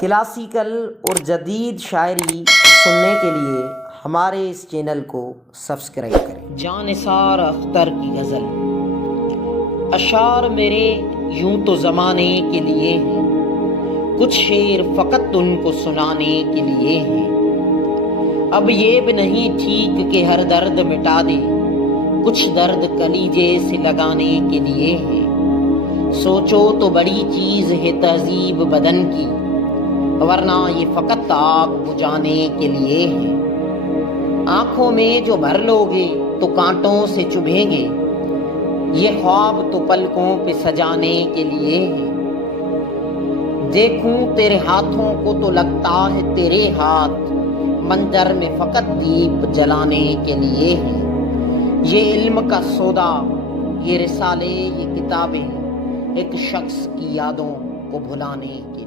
Classical اور جدید شاعری سننے کے لیے ہمارے اس چینل کو سبسکرائب کریں۔ جانثار اختر کی غزل۔ اشعار میرے یوں تو زمانے کے لیے ہیں، کچھ شعر فقط ان کو سنانے کے لیے ہیں۔ اب یہ بھی نہیں ٹھیک کہ ہر درد مٹا دے، کچھ درد کلیجے سے لگانے کے لیے ہے۔ سوچو تو بڑی چیز ہے تہذیب بدن کی، ورنہ یہ فقط آگ بجھانے کے لیے ہے۔ آنکھوں میں جو بھر لوگے تو کانٹوں سے چبھیں گے، یہ خواب تو پلکوں پہ سجانے کے لیے ہے۔ دیکھوں تیرے ہاتھوں کو تو لگتا ہے تیرے ہاتھ منظر میں فقط دیپ جلانے کے لیے ہے۔ یہ علم کا سودا، یہ رسالے، یہ کتابیں ایک شخص کی یادوں کو بھلانے کے